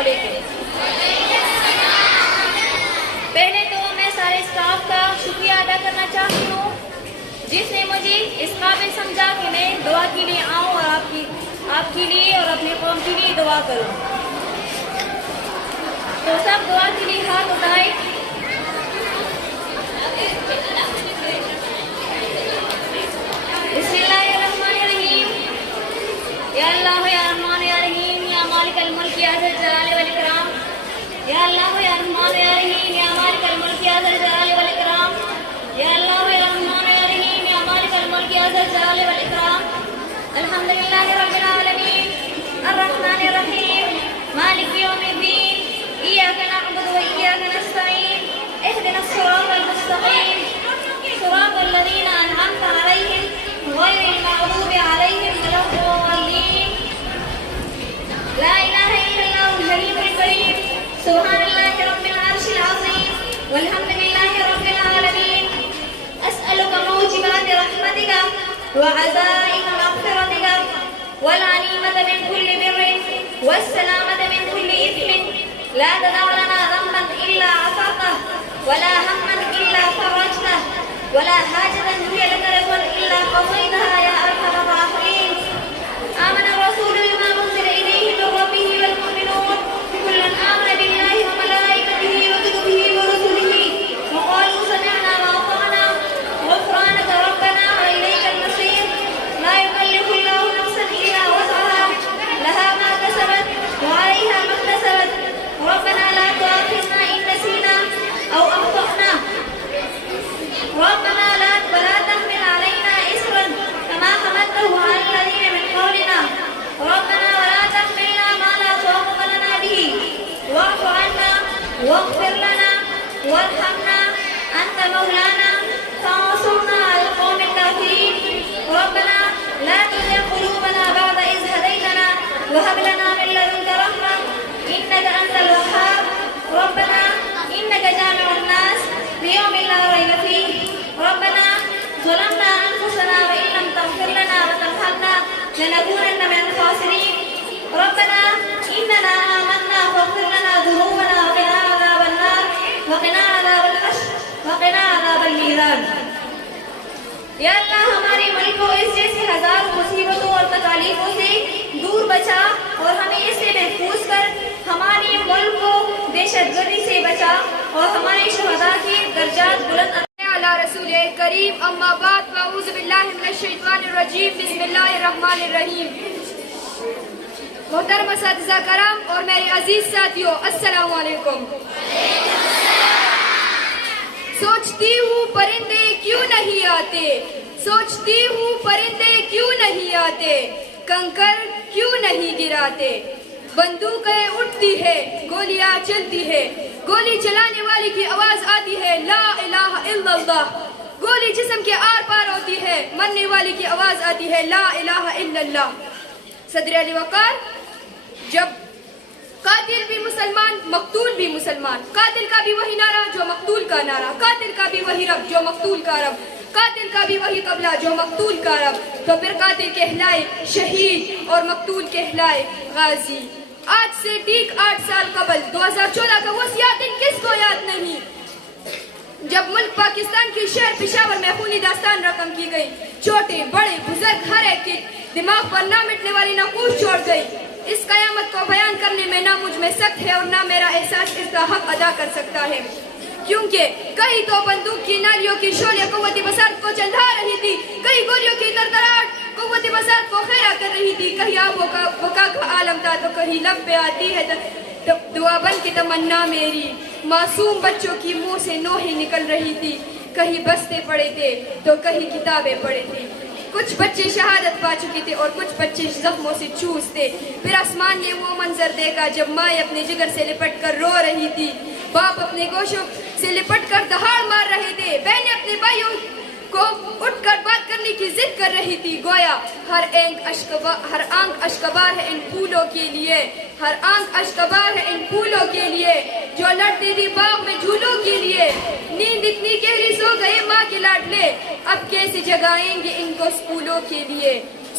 علیکم۔ پہلے تو میں سارے اسٹاف کا شکریہ ادا کرنا چاہتی ہوں جس نے مجھے اس قابل سمجھا کہ میں دعا کے لیے آؤں اور آپ کے لیے اور اپنے قوم کے لیے دعا کروں۔ تو سب دعا کے لیے ہاتھ اٹھائیں۔ بسم اللہ الرحمن الرحیم۔ یا اللہ یا رحمان یا رحیم یا مالک الملک یا ذا الجلال والاکرام۔ یا اللہ یا رحمان یا رحیم یا مالک الملک یا ذا الجلال والاکرام۔ یا اللہ یا رحمان یا رحیم یا مالک الملک یا ذا الجلال والاکرام۔ الحمدللہ رب العالمین الرحمن الرحیم مالک یوم الدین ایاک نعبد و ایاک نستعین اهدنا الصراط المستقیم صراط الذین انعمت علیہم غیر المغضوب علیہم ولا الضالین۔ لا الہ الا اللہ الحلیم الکریم سبحان اللہ رب العرش العظیم والحمد للہ رب العالمین۔ اسألک موجبات رحمتک وعزائم مغفرتک والغنیمة من كل بر والسلامة من كل إثم لا تدع لنا ذنبا إلا غفرته ولا هما إلا فرجته ولا حاجة هي لك رضا إلا قضيتها يا أرحم الراحمين۔ آمن الرسول بما أنزل إليه من ربه والمؤمنون كل آمن بالله وملائكته وكتبه ورسله وقالوا سمعنا وأطعنا غفرانك ربنا وإليك المصير۔ لا يكلف الله نفسا إلا وسعها لها ما كسبت وعليها ما اكتسبت ربنا لا تؤاخذنا إن نسينا أو أخطأنا ربنا ولا تحمل علينا إصرا كما حملته على الذين من قبلنا ربنا ولا تحملنا ما لا طاقة لنا به واعف عنا واغفر لنا وارحمنا أنت مولانا فانصرنا على القوم الكافرين ربنا لا تزغ قلوبنا بعد إذ هديتنا وهب لنا من لدنك رحمة إنك أنت الوهاب ربنا إنك جامع الناس ليوم لا ريب فيه ربنا ظلمنا أنفسنا وإن لم تغفر لنا وترحمنا لنكونن من الخاسرين ربنا إننا آمنا فاغفر لنا ذنوبنا وقنا عذاب النار وقنا عذاب الحشر وقنا عذاب الميزان۔ یا اللہ ہمارے ملک کو اس جیسے ہزاروں مصیبتوں اور تکالیفوں سے دور بچا اور ہمیں اس سے محفوظ کر ہمارے ملک کو دہشت گردی سے بچا اور ہمارے شہداء کے درجات بلند علی رسول کریم۔ اما بعد فاعوذ باللہ من الشیطان الرجیم بسم اللہ الرحمن الرحیم۔ محترم اساتذہ کرام اور میرے عزیز ساتھیوں السلام علیکم۔ سوچتی ہوں پرندے کیوں نہیں آتے، سوچتی ہوں پرندے کیوں نہیں آتے، کنکر کیوں نہیں گراتے، بندوقیں اٹھتی ہے گولیاں چلتی ہے، گولی چلانے والے کی آواز آتی ہے لا الہ الا اللہ، گولی جسم کے آر پار ہوتی ہے مرنے والے کی آواز آتی ہے لا الہ الا اللہ۔ صدر علی وقار جب قاتل بھی مسلمان مقتول بھی مسلمان، قاتل کا بھی وہی نعرہ جو مقتول کا نعرہ، قاتل کا بھی وہی رب جو مقتول کا رب، قاتل کا بھی وہی قبلہ جو مقتول کا رب، تو پھر قاتل کہلائے شہید اور مقتول کہلائے غازی۔ آج سے ٹھیک 8 سال قبل 2014 کا وہ سیاہ دن کس کو یاد نہیں جب ملک پاکستان کے شہر پشاور میں خونی داستان رقم کی گئی، چھوٹے بڑے بزرگ ہر ایک کے دماغ پر نہ مٹنے والی نقوش چھوڑ گئی۔ اس قیامت کو بیان کرنے میں نہ مجھ میں سخت ہے اور نہ میرا احساس اس کا حق ادا کر سکتا ہے، کیونکہ کہیں تو بندوق کی نالیوں کی شعلے قوت بساط کو چلھا رہی تھی، کہیں گولیوں کی ترتراہٹ قوت بساط کو خیرہ کر رہی تھی، کہیں آب وقا کا عالم تھا تو کہیں لب پہ آتی ہے دعا بن کی تمنا میری، معصوم بچوں کی منہ سے نوحیں نکل رہی تھی، کہیں بستے پڑے تھے تو کہیں کتابیں پڑے تھے، کچھ بچے شہادت پا چکے تھے اور کچھ بچے زخموں سے چوس تھے۔ پھر آسمان نے وہ منظر دیکھا جب مائیں اپنے جگر سے لپٹ کر رو رہی تھی، باپ اپنے گوشوں سے لپٹ کر دہاڑ مار رہے تھے، بہنیں اپنے بھائیوں کو اٹھ کر بات کرنے کی ضد کر رہی تھی، گویا ہر آنکھ اشکبار ہے ان پھولوں کے لیے، ہر آنکھ اشکبار ہے ان پھولوں کے لیے جو لڑتی تھی باغ میں جھولوں کے لیے، نیند اتنی گہری سو گئے ماں کے لاڈلے، اب کیسے جگائیں گے ان کو سکولوں کے لیے،